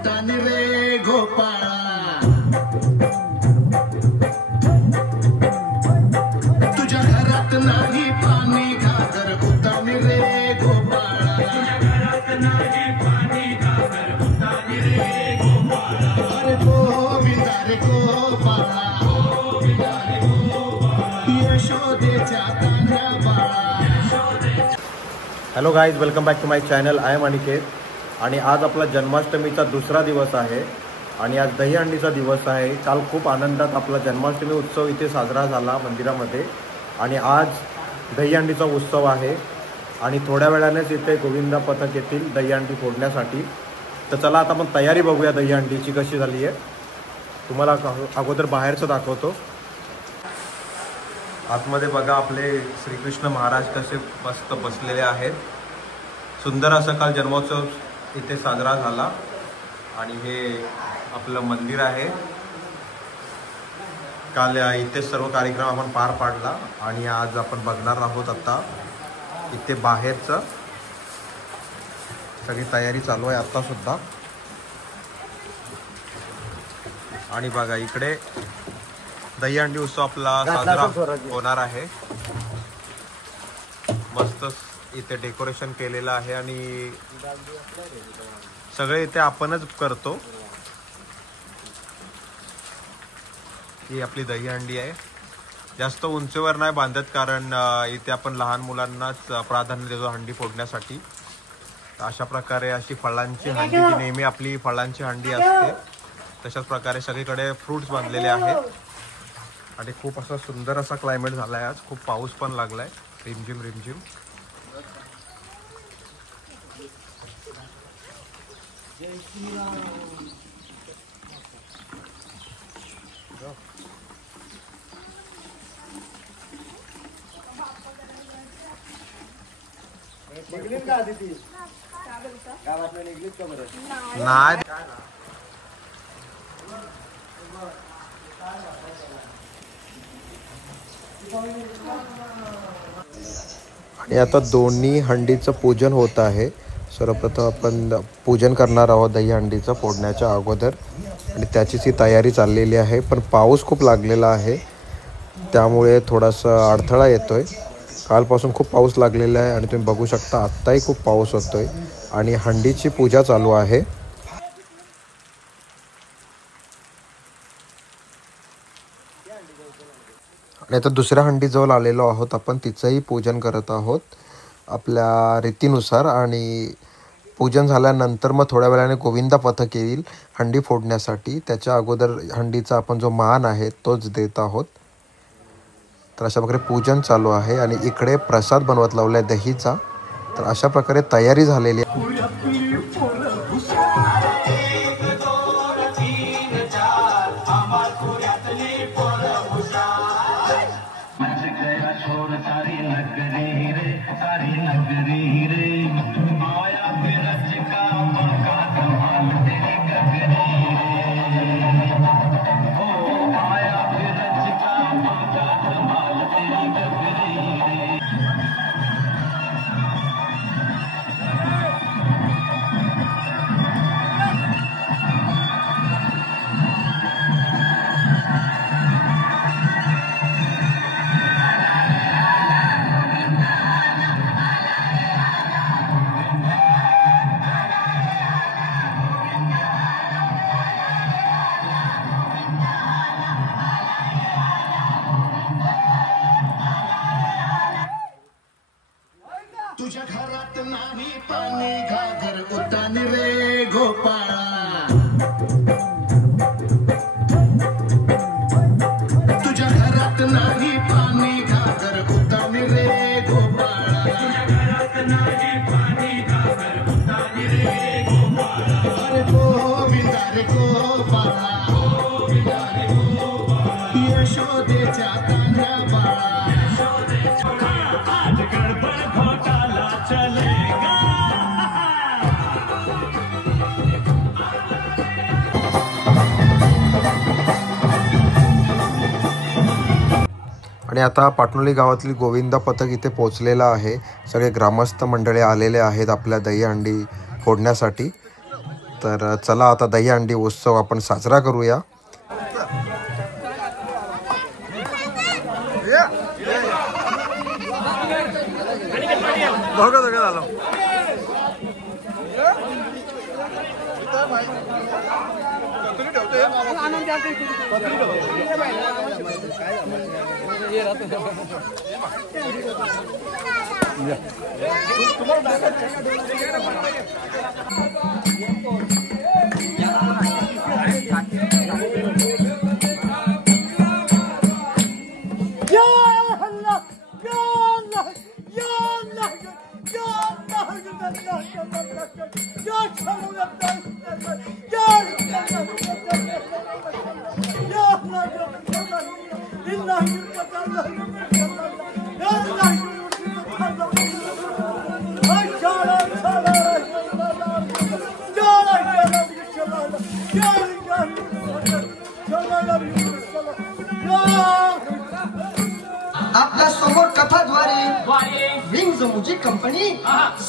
उतानी रे गोपाळा, तुझ्या घरात नाही पाणी घागर उतानी रे गोपाळा, तुझ्या घरात नाही पाणी घागर उतानी रे गोपाळा, अरे गोविंदा रे गोपाळा, गोविंदा रे गोपाळा, यशोदेच्या तान्ह्या बाळा. Hello guys, welcome back to my channel. I am Aniket. आणि आज आपला जन्माष्टमीचा दुसरा दिवस आहे आणि आज दहीहंडीचा दिवस आहे. काल खूप आनंदात आपला जन्माष्टमी उत्सव इथे साजरा झाला मंदिरामध्ये आणि आज दहीहंडीचा उत्सव आहे आणि थोड्या वेळानेच इथे गोविंदा पथक येतील दहीहंडी फोडण्यासाठी. तर चला आता आपण तयारी बघूया दहीहंडीची कशी झाली आहे. तुम्हाला अगोदर बाहेरचं दाखवतो. आतमध्ये बघा आपले श्रीकृष्ण महाराज कसे मस्त बसलेले आहेत. सुंदर असं काल जन्मोत्सव इथे साजरा झाला आणि हे आपलं मंदिर आहे. काल इथे सर्व कार्यक्रम आपण पार पाडला आणि आज आपण बघणार आहोत आता इथे बाहेरचं सगळी तयारी चालू आहे आता सुद्धा. आणि बघा इकडे दहीहंडी उत्सव आपला साजरा होणार आहे. मस्त इथे डेकोरेशन केलेलं आहे आणि सगळे इथे आपणच करतो. ही आपली दहीहंडी आहे. जास्त उंचीवर नाही बांधत कारण इथे आपण लहान मुलांनाच प्राधान्य देतो हंडी फोडण्यासाठी. अशा प्रकारे अशी फळांची हंडी जी नेहमी आपली फळांची हंडी असते तशाच प्रकारे सगळीकडे फ्रूट्स बांधलेले आहेत आणि खूप असा सुंदर असा क्लायमेट झाला आहे. आज खूप पाऊस पण लागलाय रिमझिम रिमझिम. नाही आणि आता दोन्ही हंडीचं पूजन होत आहे. सर्वप्रथम आपण पूजन करणार आहोत दही हंडीचं फोडण्याच्या अगोदर आणि त्याचीच ही तयारी चाललेली आहे. पण पाऊस खूप लागलेला आहे त्यामुळे थोडासा अडथळा येतोय. कालपासून खूप पाऊस लागलेला आहे आणि तुम्ही बघू शकता आत्ताही खूप पाऊस होतोय आणि हंडीची पूजा चालू आहे. आणि आता दुसऱ्या हंडीजवळ आलेलो आहोत आपण. तिचंही पूजन करत आहोत आपल्या रीतीनुसार आणि पूजन झाल्यानंतर मग थोड्या वेळाने गोविंदा पथक येईल हंडी फोडण्यासाठी. त्याच्या अगोदर हंडीचा आपण जो मान आहे तोच देत आहोत. तर अशा प्रकारे पूजन चालू आहे आणि इकडे प्रसाद बनवत लावला आहे दहीचा. तर अशा प्रकारे तयारी झालेली आहे. तुझ्या घरात नाही पाणी घागर उतानी रे गोपाळा, तुझ्या घरात नाही पाणी घागर उतानी रे गोपाळा, तुझ्या घरात नाही पाणी घागर उतानी रे गोपाळा, अरे गोविंदा रे गोपाळा, गोविंदा रे गोपाळा, यशोदेच्या तान्ह्या बाळा, यशोदेच्या आज गडबड घोटाला चलेगा. आणि आता पाटणोली गावातली गोविंदा पथक इथे पोहोचलेला आहे. सगळे ग्रामस्थ मंडळी आलेले आहेत आपल्या दहीहंडी फोडण्यासाठी. तर चला आता दहीहंडी उत्सव आपण साजरा करूया. आपल्या समोर कथाद्वारे विंग्ज म्युझिक कंपनी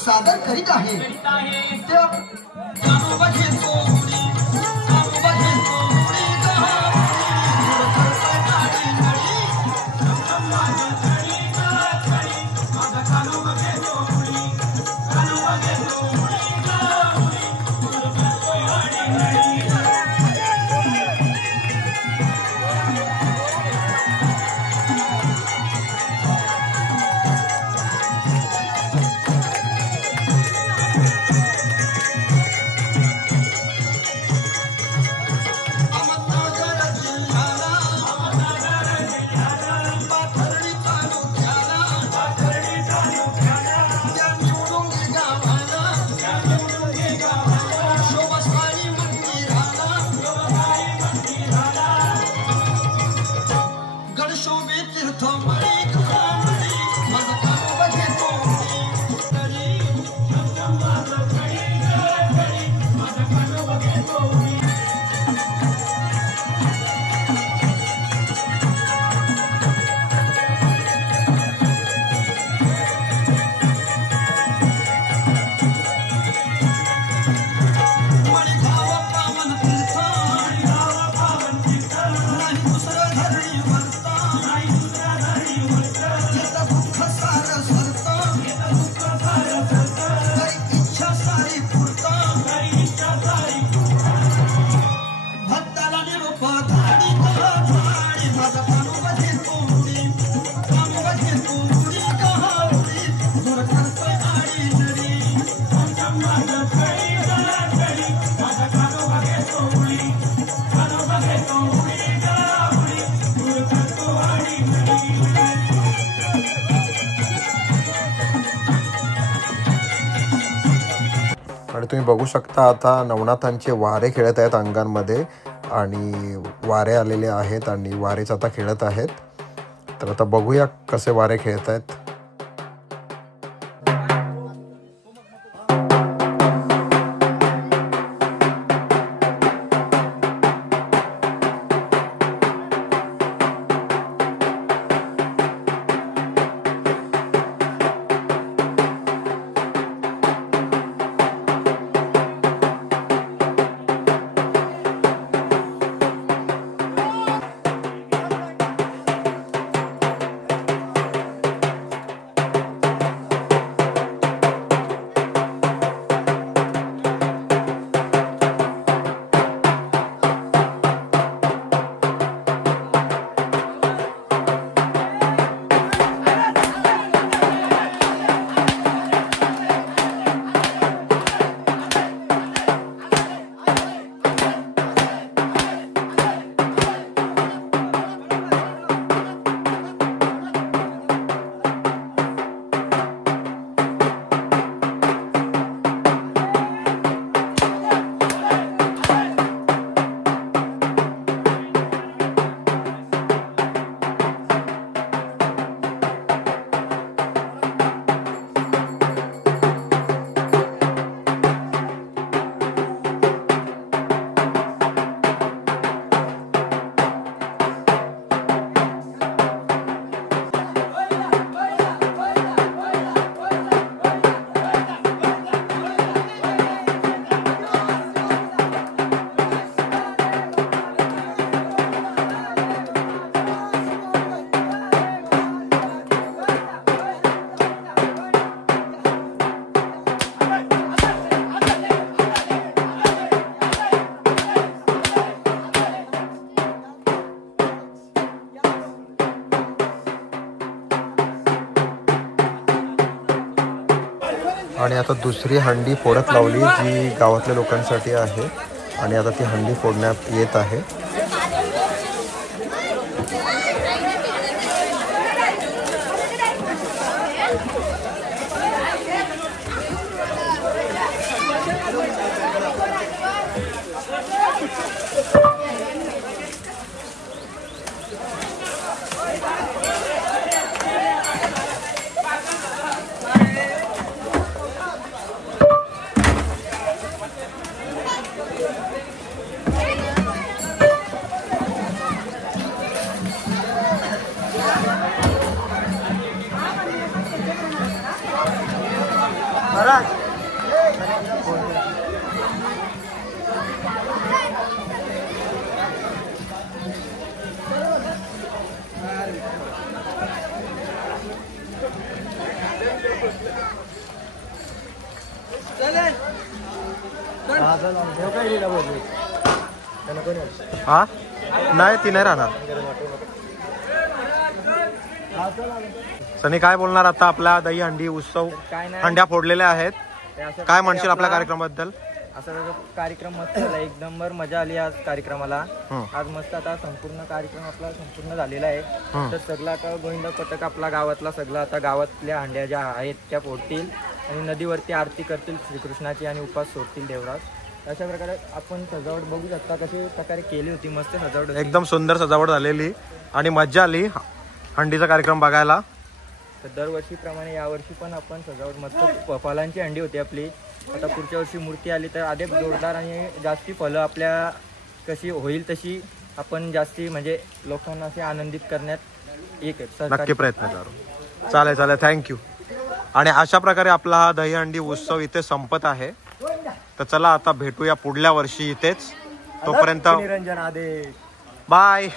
सादर करीत आहे. आणि तुम्ही बघू शकता आता नवनाथांचे वारे खेळत आहेत अंगणामध्ये आणि वारे आलेले आहेत आणि वारेच आता खेळत आहेत. तर आता बघूया कसे वारे खेळत आहेत. आणि आता दुसरी हंडी फोडत लावली जी गावातल्या लोकांसाठी आहे आणि आता ती हंडी फोडण्यात येत आहे. हा नाही ती नाही राहणार. सनी काय बोलणार आता आपला दही हंडी उत्सव हंड्या फोडलेल्या आहेत, काय म्हणशील आपल्या कार्यक्रमाबद्दल? असा कार्यक्रम मस्त झाला, एक नंबर मजा आली आज कार्यक्रमाला. आज मस्त आता संपूर्ण कार्यक्रम आपला संपूर्ण झालेला आहे. तर सगळा आता गोविंद पथक आपला गावातला सगळा आता गावातल्या हंड्या ज्या आहेत त्या फोडतील आणि नदीवरती आरती करतील श्रीकृष्णाची आणि उपास सोडतील देवराज. अशा प्रकारे आपण सजावट बघू शकता कशी प्रकारे केली होती, मस्त सजावट, एकदम सुंदर सजावट झालेली आणि मजा आली हंडीचा कार्यक्रम बघायला. तर दरवर्षीप्रमाणे यावर्षी पण आपण सजावट मस्त फलांची हंडी होती आपली. आता पुढच्या वर्षी मूर्ती आली तर अधिक जोरदार आणि जास्ती फलं आपल्या कशी होईल तशी आपण जास्ती म्हणजे लोकांना असे आनंदित करण्यात एक नक्की प्रयत्न करू. चालेल चालेल, थँक्यू. आणि अशा प्रकारे आपला हा दहीहंडी उत्सव इथे संपत आहे. तर चला आता भेटूया पुढल्या वर्षी इथेच. तोपर्यंत निरंजन आदेश, बाय.